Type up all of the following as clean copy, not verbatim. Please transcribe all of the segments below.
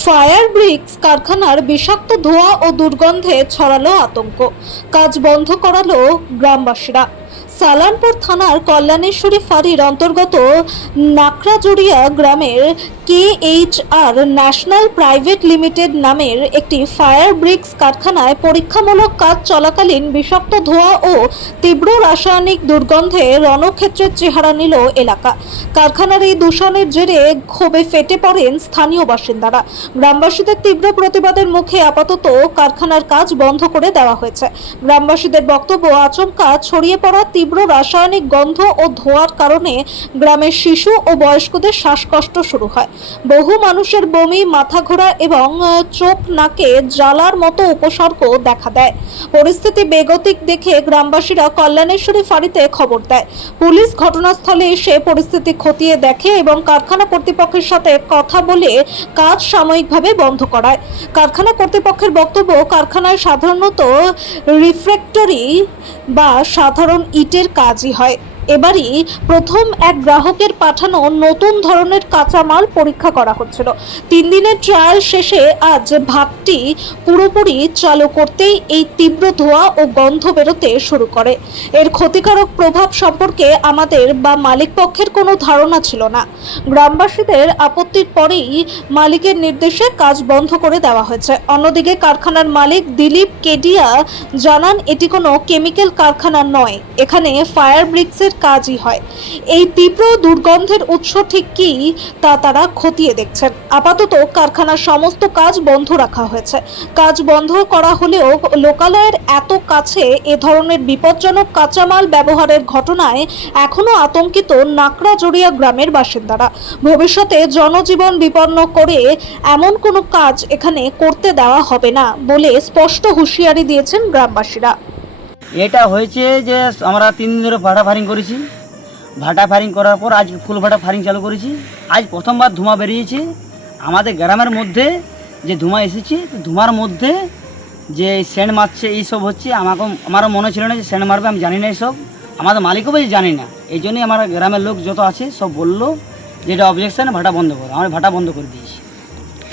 Fire bricks কারখানার বিষাক্ত ধোঁয়া ও দুর্গন্ধে ছড়ালো আতঙ্ক। কাজ বন্ধ করালো গ্রামবাসীরা। সালানপুর থানার কল্যাণেশ্বরী ফাঁড়ির অন্তর্গত নাকড়াজড়িয়া গ্রামের KHR ন্যাশনাল প্রাইভেট লিমিটেড নামের একটি ফায়ার ব্রিক্স কারখানায় পরীক্ষামূলক কাজ চলাকালীন বিষাক্ত ধোঁয়া ও তীব্র রাসায়নিক দুর্গন্ধে রণক্ষেত্রের চেহারা নিল এলাকা। কারখানার এই দূষণের জেরে ক্ষোভে ফেটে পড়েন স্থানীয় বাসিন্দারা। গ্রামবাসীদের তীব্র প্রতিবাদের মুখে আপাতত কারখানার কাজ বন্ধ করে দেওয়া হয়েছে। গ্রামবাসীদের বক্তব্য, আচমকা ছড়িয়ে পড়া তীব্র রাসায়নিক গন্ধ ও ধোঁয়ার কারণে গ্রামের শিশু ও বয়স্কদের শ্বাসকষ্ট শুরু হয়। বহু মানুষের বমি, মাথা ঘোরা এবং চোখ নাকে জ্বালার মতো উপসর্গ দেখা দেয়। পরিস্থিতি বেগতিক দেখে গ্রামবাসীরা কল্যাণেশ্বরী ফাঁড়িতে খবর দেয়। পুলিশ ঘটনাস্থলে এসে পরিস্থিতি খতিয়ে দেখে এবং কারখানা কর্তৃপক্ষের সাথে কথা বলে কাজ সাময়িকভাবে বন্ধ করায়। কারখানা কর্তৃপক্ষের বক্তব্য, কারখানায় সাধারণত রিফ্র্যাক্টরি বা সাধারণ ইটের কাজই হয়। এবারই প্রথম এক গ্রাহকের পাঠানো নতুন ধরনের কাঁচামাল পরীক্ষা করা হচ্ছিল। 3 দিনের ট্রায়াল শেষে আজ ভাগটি পুরোপুরি চালু করতেই এই তীব্র ধোঁয়া ও গন্ধ বেরোতে শুরু করে। এর ক্ষতিকারক প্রভাব সম্পর্কে আমাদের বা মালিক পক্ষের কোনো ধারণা ছিল না। গ্রামবাসীদের আপত্তির পরেই মালিকের নির্দেশে কাজ বন্ধ করে দেওয়া হয়েছে। অন্যদিকে কারখানার মালিক দিলীপ কেডিয়া জানান, এটি কোনো কেমিক্যাল কারখানা নয়, এখানে ফায়ার ব্রিক্সের কাজই হয়। এই তীব্র দুর্গন্ধের উৎস ঠিক কি তা তারা খতিয়ে দেখছেন। আপাতত কারখানার সমস্ত কাজ বন্ধ রাখা হয়েছে। কাজ বন্ধ করা হলেও লোকালয়ের এত কাছে এ ধরনের বিপজ্জনক কাঁচামাল ব্যবহারের ঘটনায় এখনো আতঙ্কিত নাকড়াজড়িয়া গ্রামের বাসিন্দারা। ভবিষ্যতে জনজীবন বিপন্ন করে এমন কোনো কাজ এখানে করতে দেওয়া হবে না বলে স্পষ্ট হুঁশিয়ারি দিয়েছেন গ্রামবাসীরা। এটা হয়েছে যে আমরা 3 দিন ধরে ভাটা ফায়ারিং করেছি। ভাটা ফায়ারিং করার পর আজ ফুল ভাটা ফায়ারিং চালু করেছি। আজ প্রথমবার ধোঁয়া বেরিয়েছে আমাদের গ্রামের মধ্যে। যে ধোঁয়া এসেছে, ধোঁয়ার মধ্যে যে সেন্ট মারছে এইসব হচ্ছে। আমারও মনে ছিল না যে সেন্ট মারবে, আমি জানি না এইসব। আমাদের মালিকও বলছে জানি না। এই জন্যই আমার গ্রামের লোক যত আছে সব বললো যে এটা অবজেকশন, ভাটা বন্ধ করো। আমি ভাটা বন্ধ করে দিয়েছি।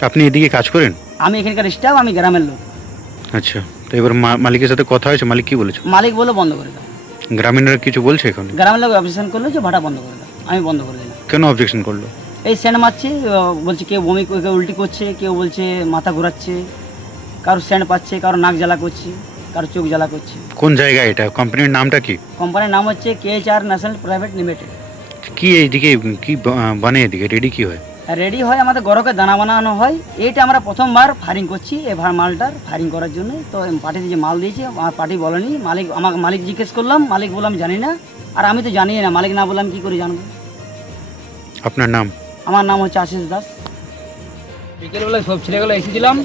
আপনি এদিকে কাজ করেন? আমি এখানকার স্টাফ, আমি গ্রামের লোক। আচ্ছা, তো এবার মালিকের সাথে কথা হয়েছে? মালিক কি বলেছে? মালিক বলে বন্ধ করে দাও। গ্রামীণরা কিছু বলছে? এখন গ্রামের লোক অবজেকশন করলো যে ভাটা বন্ধ করে দাও। আমি বন্ধ করে দিলাম। কেন অবজেকশন করলো? এই সেন্ট মারছে, বলছে কেউ বমি, কেউ উল্টি করছে, কেউ বলছে মাথা ঘোরাচ্ছে, কারো সেন্ট পাচ্ছে, কারো নাক জ্বালা করছে, কারো চোখ জ্বালা করছে। কোন জায়গা এটা? কোম্পানির নামটা কি? কোম্পানির নাম হচ্ছে KHR ন্যাশনাল প্রাইভেট লিমিটেড। কি এইদিকে কি বানিয়ে এদিকে রেডি কি হয়? রেডি হয়, আমাদের গরকে দানা বানানো হয়। এইটা আমরা প্রথমবার ফায়ারিং করছি এই মালটার ফায়ারিং করার জন্য। তো পার্টিতে যে মাল দিয়েছে আমার পার্টি বলেনি। মালিক জিজ্ঞেস করলাম, মালিক বললাম জানি না। আর আমি তো জানি না, মালিক না বললাম কি করে জানবো। আপনার নাম? আমার নাম হচ্ছে আশিস দাস। বিকেলবেলায় সব ছেলেগুলো এসেছিলাম,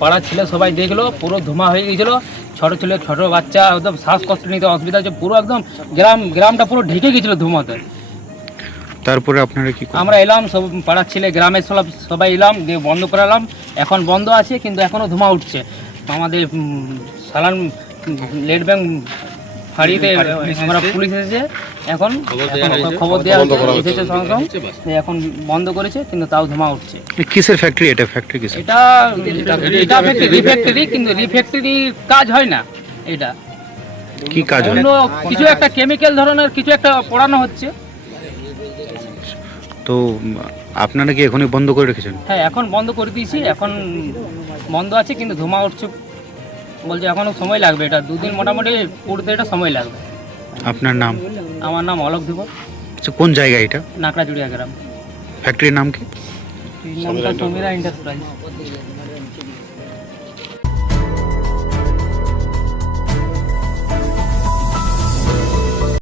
পাড়ার ছেলে সবাই দেখলো, পুরো ধোঁয়া হয়ে গিয়েছিলো। ছোটো ছেলে, ছোটো বাচ্চা, একদম শ্বাসকষ্ট নিতে অসুবিধা হচ্ছে। পুরো একদম গ্রামটা পুরো ঢেকে গিয়েছিলো ধোঁয়াতে। তারপরে আপনারা কি করলেন? আমরা এলাম, সব পাড়ার ছেলে, গ্রামের সবাই এলাম, দিয়ে বন্ধ করালাম। এখন বন্ধ আছে, কিন্তু এখনও ধোঁয়া উঠছে। আমাদের সালান লেট ব্যাংক ফাঁড়িতে আমরা পুলিশ এসেছে, এখন খবর দেওয়া এসেছে সঙ্গে সঙ্গে। এখন বন্ধ করেছে, কিন্তু তাও ধোঁয়া উঠছে। কিসের ফ্যাক্টরি এটা? ফ্যাক্টরি কিসের? এটা রিফ্যাক্টরি, কিন্তু রিফ্যাক্টরির কাজ হয় না। এটা কি কাজ হয়? অন্য কিছু একটা কেমিক্যাল ধরনের কিছু একটা পড়ানো হচ্ছে। তো আপনারা কি এখনই বন্ধ করে রেখেছেন? হ্যাঁ, এখন বন্ধ করে দিয়েছি। এখন বন্ধ আছে, কিন্তু ধোঁয়া উঠছে। বলছে এখনও সময় লাগবে, এটা 2 দিন মোটামুটি পড়তে এটা সময় লাগবে। আপনার নাম? আমার নাম অলোক ধীবর। আচ্ছা, কোন জায়গা এটা? নাকড়াজড়িয়া গ্রাম। ফ্যাক্টরির নাম কি? নামটা সমীরা ইন্ডাস্ট্রাইজ।